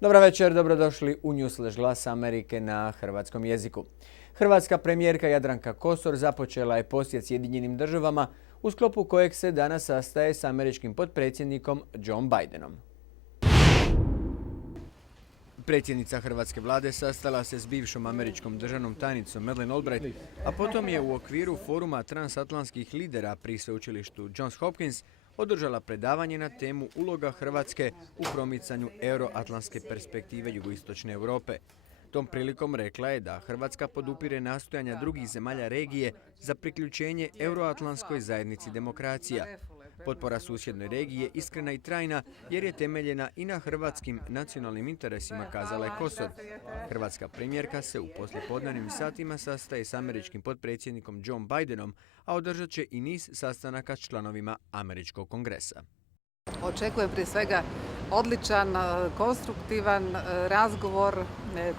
Dobar večer, dobrodošli u Newsflash Glas Amerike na hrvatskom jeziku. Hrvatska premijerka Jadranka Kosor započela je posjet Sjedinjenim državama u sklopu kojeg se danas sastaje s američkim potpredsjednikom Joe Bidenom. Predsjednica hrvatske vlade sastala se s bivšom američkom državnom tajnicom Madeleine Albright, a potom je u okviru foruma transatlantskih lidera pri sveučilištu Johns Hopkins održala predavanje na temu uloga Hrvatske u promicanju euroatlantske perspektive jugoistočne Europe. Tom prilikom rekla je da Hrvatska podupire nastojanja drugih zemalja regije za priključenje euroatlantskoj zajednici demokracija. Potpora susjednoj regiji je iskrena i trajna jer je temeljena i na hrvatskim nacionalnim interesima, kazala je Kosor. Hrvatska premijerka se u poslijepodnevnim satima sastaje s američkim potpredsjednikom Joe Bidenom, a održat će i niz sastanaka s članovima američkog kongresa. Očekujem prije svega odličan, konstruktivan razgovor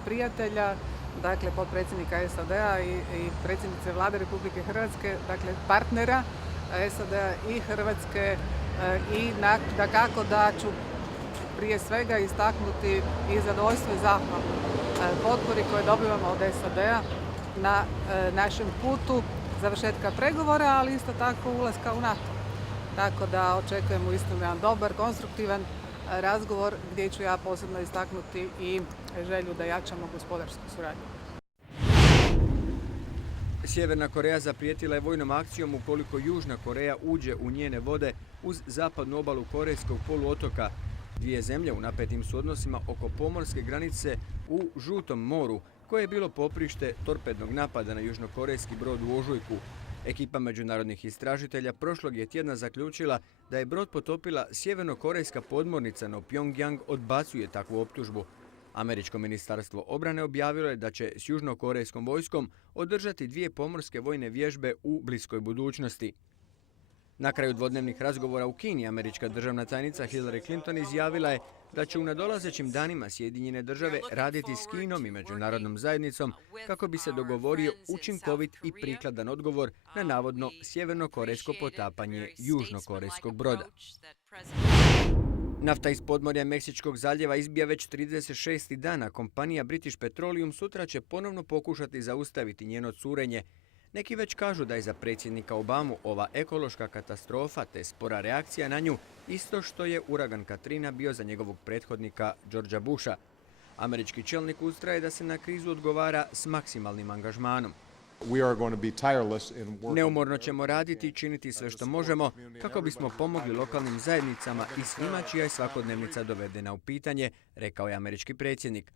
prijatelja, dakle potpredsjednika SAD-a i predsjednice vlade Republike Hrvatske, dakle partnera SAD-a i Hrvatske i dakako da ću prije svega istaknuti i zadovoljstvo i zahvalu potpori koje dobivamo od SAD-a na našem putu završetka pregovora, ali isto tako ulaska u NATO. Tako da očekujem uistinu jedan dobar, konstruktivan razgovor gdje ću ja posebno istaknuti i želju da jačamo gospodarsku suradnju. Sjeverna Koreja zaprijetila je vojnom akcijom ukoliko Južna Koreja uđe u njene vode uz zapadnu obalu Korejskog poluotoka. Dvije zemlje u napetim su odnosima oko pomorske granice u Žutom moru, koje je bilo poprište torpednog napada na južnokorejski brod u ožujku. Ekipa međunarodnih istražitelja prošlog je tjedna zaključila da je brod potopila sjevernokorejska podmornica, no Pyongyang odbacuje takvu optužbu. Američko ministarstvo obrane objavilo je da će s južnokorejskom vojskom održati dvije pomorske vojne vježbe u bliskoj budućnosti. Na kraju dvodnevnih razgovora u Kini američka državna tajnica Hillary Clinton izjavila je da će u nadolazećim danima Sjedinjene države raditi s Kinom i međunarodnom zajednicom kako bi se dogovorio učinkovit i prikladan odgovor na navodno sjevernokorejsko potapanje južnokorejskog broda. Nafta iz podmorja Meksičkog zaljeva izbija već 36. dana. Kompanija British Petroleum sutra će ponovno pokušati zaustaviti njeno curenje. Neki već kažu da je za predsjednika Obamu ova ekološka katastrofa te spora reakcija na nju isto što je uragan Katrina bio za njegovog prethodnika Georgea Busha. Američki čelnik ustraje da se na krizu odgovara s maksimalnim angažmanom. Neumorno ćemo raditi i činiti sve što možemo kako bismo pomogli lokalnim zajednicama i svima čija je svakodnevnica dovedena u pitanje, rekao je američki predsjednik.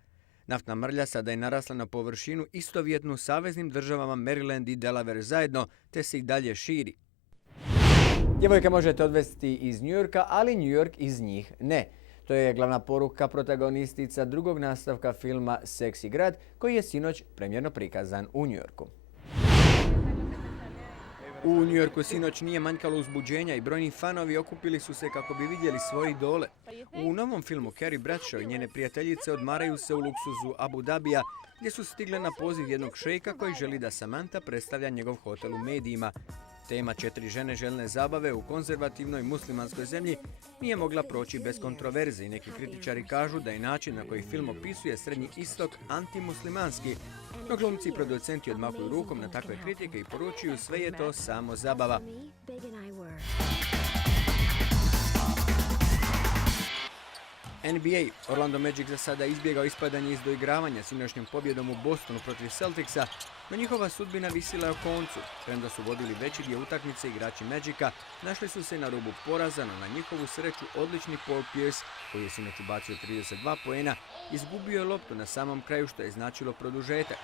Naftna mrlja sada je narasla na površinu istovjetnu saveznim državama Maryland i Delaware zajedno, te se i dalje širi. Djevojke možete odvesti iz New Yorka, ali New York iz njih ne. To je glavna poruka protagonistica drugog nastavka filma Seksi grad, koji je sinoć premijerno prikazan u New Yorku. U New Yorku sinoć nije manjkalo uzbuđenja i brojni fanovi okupili su se kako bi vidjeli svoje idole. U novom filmu Carrie Bradshaw i njene prijateljice odmaraju se u luksuzu Abu Dhabija, gdje su stigle na poziv jednog šejka koji želi da Samantha predstavlja njegov hotel u medijima. Tema 4 žene željne zabave u konzervativnoj muslimanskoj zemlji nije mogla proći bez kontroverze i neki kritičari kažu da je način na koji film opisuje Srednji istok antimuslimanski. No glumci i producenti odmahuju rukom na takve kritike i poručuju sve je to samo zabava. NBA. Orlando Magic za sada izbjegao ispadanje iz doigravanja sinoćnjom pobjedom u Bostonu protiv Celticsa, no njihova sudbina visila je o koncu. Premda su vodili veći dio utakmice, igrači Magica našli su se na rubu poraza, no na njihovu sreću odlični Paul Pierce, koji je sinoć ubacio 32 poena, izgubio je loptu na samom kraju što je značilo produžetak.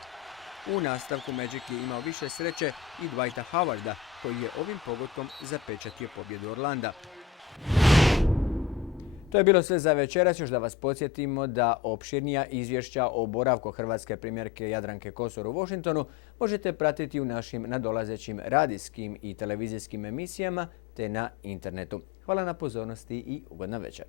U nastavku Magic je imao više sreće i Dwighta Howarda, koji je ovim pogodkom zapečatio pobjedu Orlanda. To je bilo sve za večeras. Još da vas podsjetimo da opširnija izvješća o boravku hrvatske premijerke Jadranke Kosor u Washingtonu možete pratiti u našim nadolazećim radijskim i televizijskim emisijama te na internetu. Hvala na pozornosti i ugodna večer.